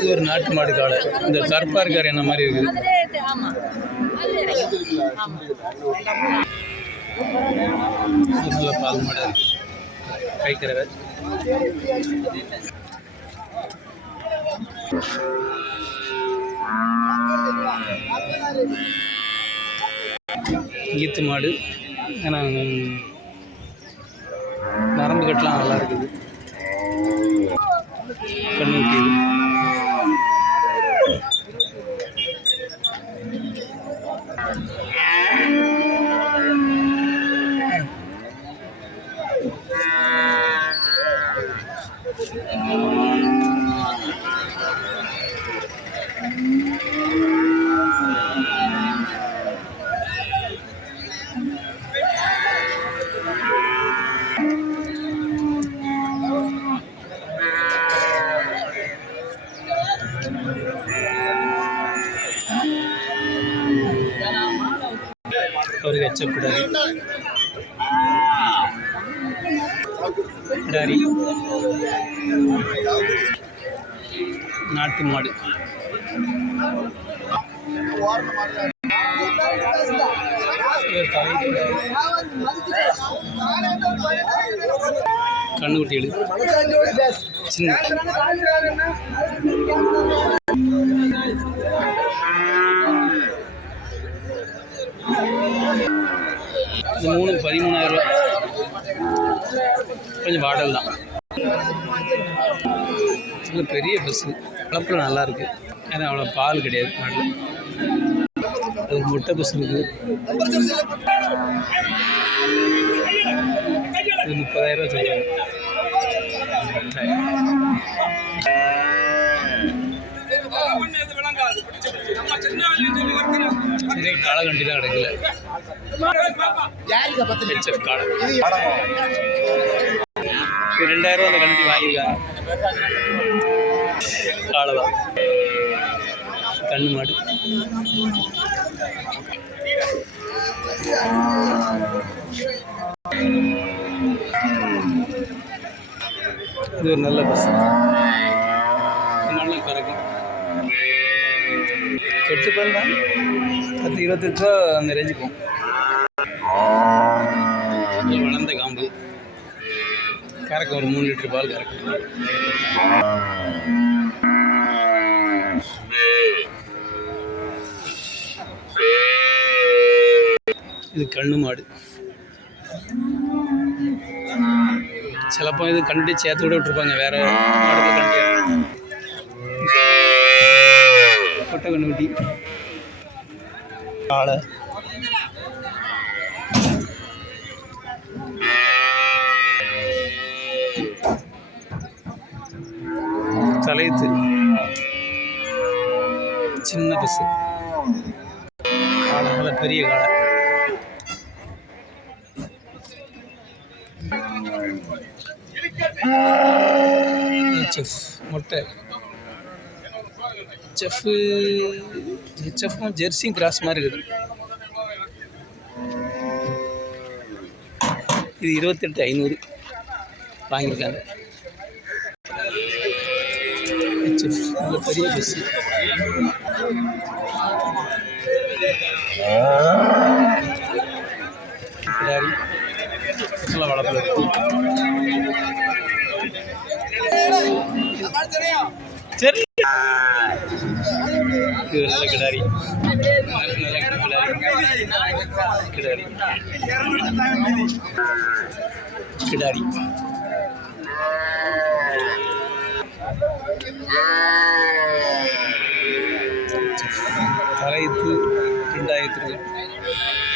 இது ஒரு நாட்டு மாடு காளை. இந்த கருப்பா இருக்காரு என்ன மாதிரி இருக்குது. நல்ல பால் மாடு இருக்கு. கைக்கிறவ ஈத்து மாடு. ஏன்னா நரம்பு கட்டலாம் நல்லா இருக்குது. கண்ணுக்கு அவருக்கு எச்சப் கிடாரி நாட்டு மாடு. கண்ணுக்குட்டிகள் சின்ன இது 13,000 ரூபா. கொஞ்சம் மாடல் தான். நல்ல பெரிய பஸ்ஸு. வளர்ப்பில் நல்லா இருக்குது. ஏன்னா அவ்வளோ பால் கிடையாது மாடில். அது முட்டை பஸ் இருக்குது. இது 30,000 ரூபா சொல்கிறாங்க. இதே காளை கண்டி தான் கிடைக்கல. ஹெச்எஃப் காளை 2,000 ரூபா அந்த கண்டி வாங்கியிருக்காங்க. காளை தான். கண்ணு மாடு. இது ஒரு நல்ல பஸ். நல்லா கறக்கும். சொட்டு பால் தான் 10-28 ரூபா அந்த ரேஞ்சு போகும். வளர்ந்த காம்பு. கறக்கும் ஒரு 3 லிட்டர் பால் கறக்கும். இது கண்ணு மாடு. சிலப்போ இது கண்டி சேர்த்து கூட விட்டுருப்பாங்க. வேற மாடுக்கு கண்டி கொட்டை கண்ணுக்குட்டி காளை. தலையத்து சின்ன பஸ்ஸு. காளை நல்ல பெரிய காளை. செஃப் மொட்டை. செஃப்பும் ஜெர்சியும் கிராஸ் மாதிரி இருக்குது. இது 28,500 வாங்கியிருக்காங்க. செஃப் நல்ல பெரிய பஸ்ஸு. கிடாரி நல்லா வளர்ப்பு. சரி இது நல்ல கிடாரி. கிடாரி கிடாரி தலையத்து 2,000 ரூபாய்.